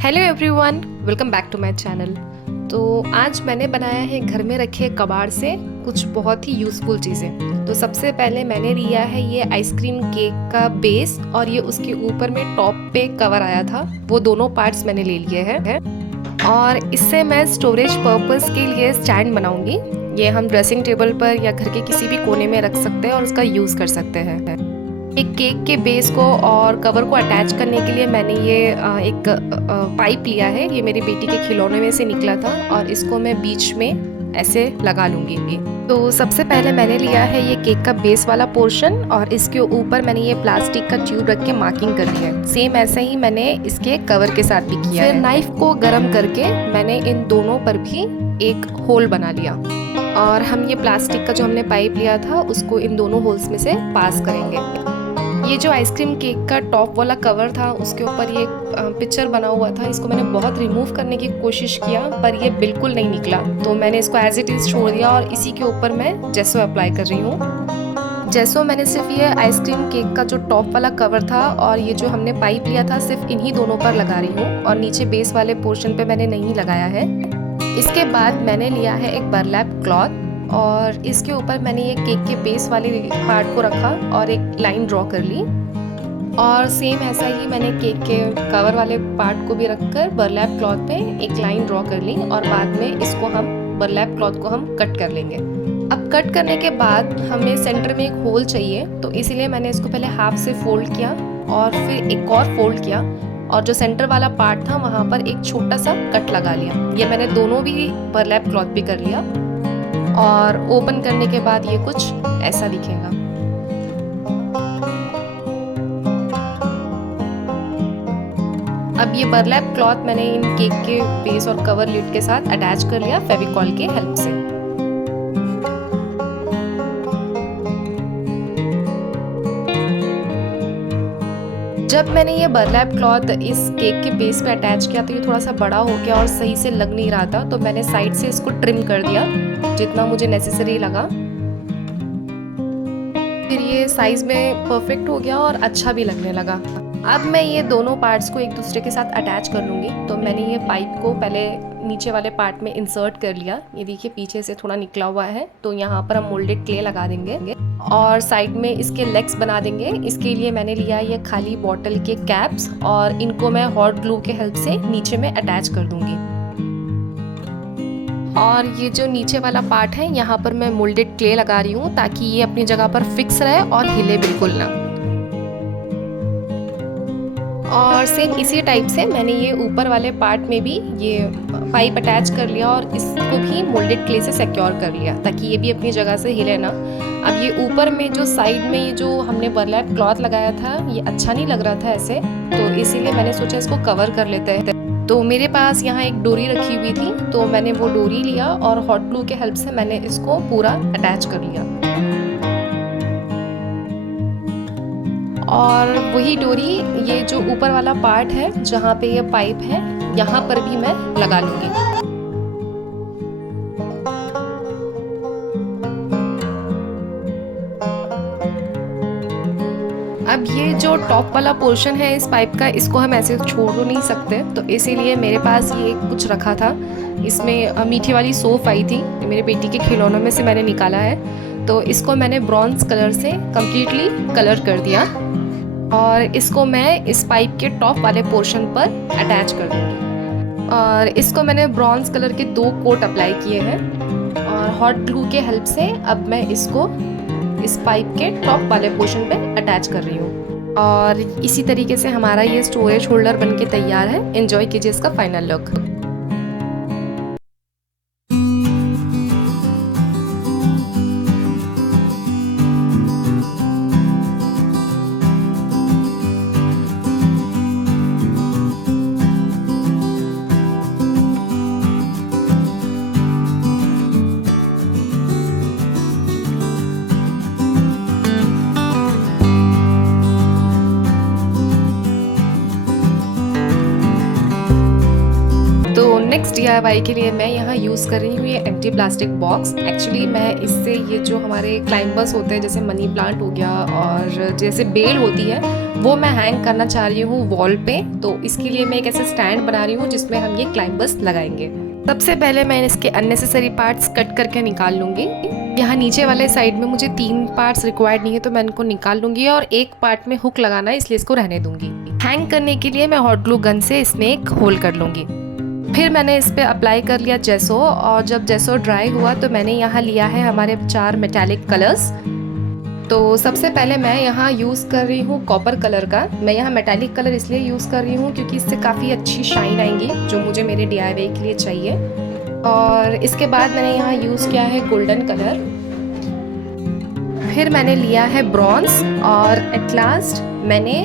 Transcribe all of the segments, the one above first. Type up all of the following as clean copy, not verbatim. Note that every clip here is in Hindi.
Hello everyone, welcome back to my channel. तो आज मैंने बनाया है घर में रखे कबाड़ से कुछ बहुत ही यूज़फुल चीज़ें। तो सबसे पहले मैंने लिया है ये आइसक्रीम केक का बेस और ये उसके ऊपर में टॉप पे कवर आया था, वो दोनों पार्ट्स मैंने ले लिए हैं। और इससे मैं स्टोरेज पर्पस के लिए स्टैंड बनाऊंगी। ये हम ड्रेसिंग टेबल पर या घर के किसी भी कोने में रख सकते हैं और उसका यूज़ कर सकते हैं। एक केक के बेस को और कवर को अटैच करने के लिए मैंने ये एक पाइप लिया है। ये मेरी बेटी के खिलौने में से निकला था और इसको मैं बीच में ऐसे लगा लूँगी। तो सबसे पहले मैंने लिया है ये केक का बेस वाला पोर्शन और इसके ऊपर मैंने ये प्लास्टिक का ट्यूब रख के मार्किंग कर लिया है। सेम ऐसे ही मैंने इसके कवर के साथ भी किया है। फिर नाइफ को गर्म करके मैंने इन दोनों पर भी एक होल बना लिया और हम ये प्लास्टिक का जो हमने पाइप लिया था उसको इन दोनों होल्स में से पास करेंगे। ये जो आइसक्रीम केक का टॉप वाला कवर था उसके ऊपर ये पिक्चर बना हुआ था। इसको मैंने बहुत रिमूव करने की कोशिश किया पर ये बिल्कुल नहीं निकला, तो मैंने इसको एज इट इज़ छोड़ दिया और इसी के ऊपर मैं जेसो अप्लाई कर रही हूँ। जेसो मैंने सिर्फ ये आइसक्रीम केक का जो टॉप वाला कवर था और ये जो हमने पाइप लिया था सिर्फ इन्हीं दोनों पर लगा रही हूँ और नीचे बेस वाले पोर्शन पे मैंने नहीं लगाया है। इसके बाद मैंने लिया है एक बर्लैप क्लॉथ और इसके ऊपर मैंने ये केक के बेस वाले पार्ट को रखा और एक लाइन ड्रॉ कर ली। और सेम ऐसा ही मैंने केक के कवर वाले पार्ट को भी रखकर बर्लैप क्लॉथ पे एक लाइन ड्रॉ कर ली और बाद में इसको हम बर्लैप क्लॉथ को हम कट कर लेंगे। अब कट करने के बाद हमें सेंटर में एक होल चाहिए, तो इसीलिए मैंने इसको पहले हाफ से फोल्ड किया और फिर एक और फोल्ड किया और जो सेंटर वाला पार्ट था वहाँ पर एक छोटा सा कट लगा लिया। ये मैंने दोनों भी बर्लैप क्लॉथ भी कर लिया और ओपन करने के बाद ये कुछ ऐसा दिखेगा। अब ये बर्लैप क्लॉथ मैंने इन केक के बेस और कवर लिड के साथ अटैच कर लिया फेविकॉल के हेल्प से। जब मैंने ये बर्लैप क्लॉथ इस केक के बेस पे अटैच किया तो ये थोड़ा सा बड़ा हो गया और सही से लग नहीं रहा था, तो मैंने साइड से इसको ट्रिम कर दिया जितना मुझे नेसेसरी लगा। फिर ये साइज में परफेक्ट हो गया और अच्छा भी लगने लगा। अब मैं ये दोनों पार्ट्स को एक दूसरे के साथ अटैच कर लूँगी। तो मैंने ये पाइप को पहले नीचे वाले पार्ट में इंसर्ट कर लिया। ये देखिए पीछे से थोड़ा निकला हुआ है, तो यहाँ पर हम मोल्डेड क्ले लगा देंगे और साइड में इसके लेग्स बना देंगे। इसके लिए मैंने लिया ये खाली बॉटल के कैप्स और इनको मैं हॉट ग्लू के हेल्प से नीचे में अटैच कर दूंगी। और ये जो नीचे वाला पार्ट है यहाँ पर मैं मोल्डेड क्ले लगा रही हूँ ताकि ये अपनी जगह पर फिक्स रहे और हिले बिल्कुल ना। और सेम इसी टाइप से मैंने ये ऊपर वाले पार्ट में भी ये पाइप अटैच कर लिया और इसको भी मोल्डेड क्ले से सिक्योर कर लिया ताकि ये भी अपनी जगह से हिले ना। अब ये ऊपर में जो साइड में ये जो हमने बर्लैप क्लॉथ लगाया था ये अच्छा नहीं लग रहा था ऐसे, तो इसीलिए मैंने सोचा इसको कवर कर लेते हैं। तो मेरे पास यहाँ एक डोरी रखी हुई थी, तो मैंने वो डोरी लिया और हॉट ग्लू के हेल्प से मैंने इसको पूरा अटैच कर लिया। और वही डोरी ये जो ऊपर वाला पार्ट है जहाँ पे ये पाइप है यहाँ पर भी मैं लगा लूँगी। अब ये जो टॉप वाला पोर्शन है इस पाइप का, इसको हम ऐसे छोड़ तो नहीं सकते, तो इसीलिए मेरे पास ये कुछ रखा था। इसमें मीठी वाली सोप आई थी, मेरे बेटी के खिलौनों में से मैंने निकाला है। तो इसको मैंने ब्रॉन्ज कलर से कम्प्लीटली कलर कर दिया और इसको मैं इस पाइप के टॉप वाले पोर्शन पर अटैच कर दूँगी। और इसको मैंने ब्रॉन्ज कलर के 2 कोट अप्लाई किए हैं और हॉट ग्लू के हेल्प से अब मैं इसको इस पाइप के टॉप वाले पोर्शन पे अटैच कर रही हूँ। और इसी तरीके से हमारा ये स्टोरेज होल्डर बनके तैयार है। एंजॉय कीजिए इसका फाइनल लुक। नेक्स्ट DIY के लिए मैं यहाँ यूज़ कर रही हूँ ये एम्प्टी प्लास्टिक बॉक्स। एक्चुअली मैं इससे ये जो हमारे क्लाइंबर्स होते हैं जैसे मनी प्लांट हो गया और जैसे बेल होती है वो मैं हैंग करना चाह रही हूँ वॉल पे। तो इसके लिए मैं एक ऐसे स्टैंड बना रही हूँ जिसमें हम ये क्लाइंबर्स लगाएंगे। सबसे पहले मैं इसके अननेसेसरी पार्ट्स कट करके निकाल लूँगी। यहाँ नीचे वाले साइड में मुझे 3 पार्ट्स रिक्वायर्ड नहीं है तो मैं इनको निकाल लूँगी और एक पार्ट में हुक लगाना है इसलिए इसको रहने दूँगी। हैंग करने के लिए मैं हॉट ग्लू गन से इसमें एक होल कर लूँगी। फिर मैंने इस पर अप्लाई कर लिया जेसो और जब जेसो ड्राई हुआ तो मैंने यहाँ लिया है हमारे 4 मेटालिक कलर्स। तो सबसे पहले मैं यहाँ यूज़ कर रही हूँ कॉपर कलर का। मैं यहाँ मेटालिक कलर इसलिए यूज़ कर रही हूँ क्योंकि इससे काफ़ी अच्छी शाइन आएंगी जो मुझे मेरे DIY के लिए चाहिए। और इसके बाद मैंने यहाँ यूज़ किया है गोल्डन कलर। फिर मैंने लिया है ब्रॉन्ज और एट लास्ट मैंने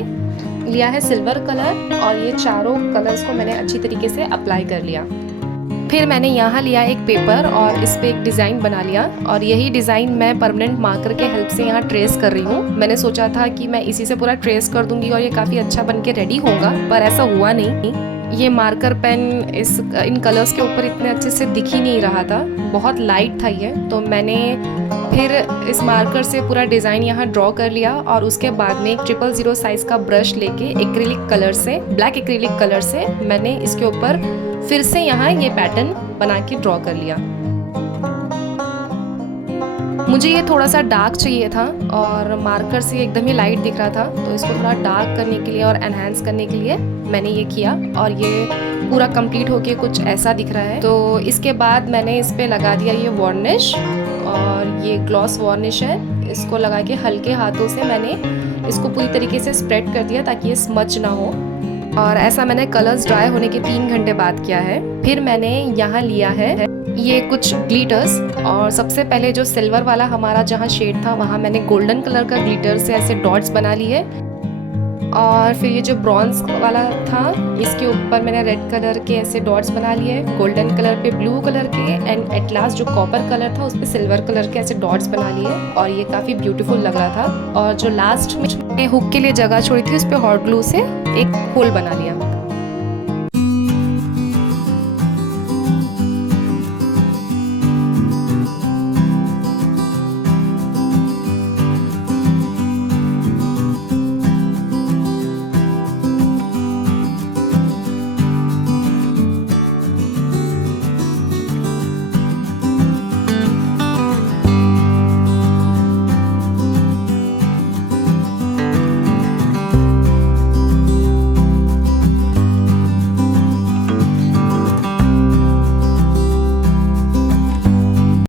लिया है सिल्वर कलर और ये चारों कलर्स को मैंने अच्छी तरीके से अप्लाई कर लिया। फिर मैंने यहाँ लिया एक पेपर और इस पे एक डिज़ाइन बना लिया और यही डिज़ाइन मैं परमानेंट मार्कर के हेल्प से यहाँ ट्रेस कर रही हूँ। मैंने सोचा था कि मैं इसी से पूरा ट्रेस कर दूंगी और ये काफ़ी अच्छा बन के रेडी होगा, पर ऐसा हुआ नहीं। ये मार्कर पेन इन कलर्स के ऊपर इतने अच्छे से दिख ही नहीं रहा था, बहुत लाइट था ये। तो मैंने फिर इस मार्कर से पूरा डिज़ाइन यहाँ ड्रॉ कर लिया और उसके बाद में एक 000 साइज़ का ब्रश लेके एक्रिलिक कलर से, ब्लैक एक्रिलिक कलर से मैंने इसके ऊपर फिर से यहाँ ये पैटर्न बना के ड्रॉ कर लिया। मुझे ये थोड़ा सा डार्क चाहिए था और मार्कर से एकदम ही लाइट दिख रहा था, तो इसको थोड़ा डार्क करने के लिए और एनहांस करने के लिए मैंने ये किया और ये पूरा कंप्लीट होके कुछ ऐसा दिख रहा है। तो इसके बाद मैंने इस पे लगा दिया ये वार्निश और ये ग्लॉस वार्निश है। इसको लगा के हल्के हाथों से मैंने इसको पूरी तरीके से स्प्रेड कर दिया ताकि ये स्मच ना हो। और ऐसा मैंने कलर्स ड्राई होने के 3 घंटे बाद किया है। फिर मैंने यहाँ लिया है ये कुछ ग्लिटर्स और सबसे पहले जो सिल्वर वाला हमारा जहाँ शेड था वहाँ मैंने गोल्डन कलर का ग्लिटर से ऐसे डॉट्स बना लिए और फिर ये जो ब्रॉन्ज वाला था इसके ऊपर मैंने रेड कलर के ऐसे डॉट्स बना लिए, गोल्डन कलर पे ब्लू कलर के एंड एट लास्ट जो कॉपर कलर था उस पर सिल्वर कलर के ऐसे डॉट्स बना लिए और ये काफ़ी ब्यूटीफुल लग रहा था। और जो लास्ट में हुक के लिए जगह छोड़ी थी उस पर हॉट ग्लू से एक होल बना लिया।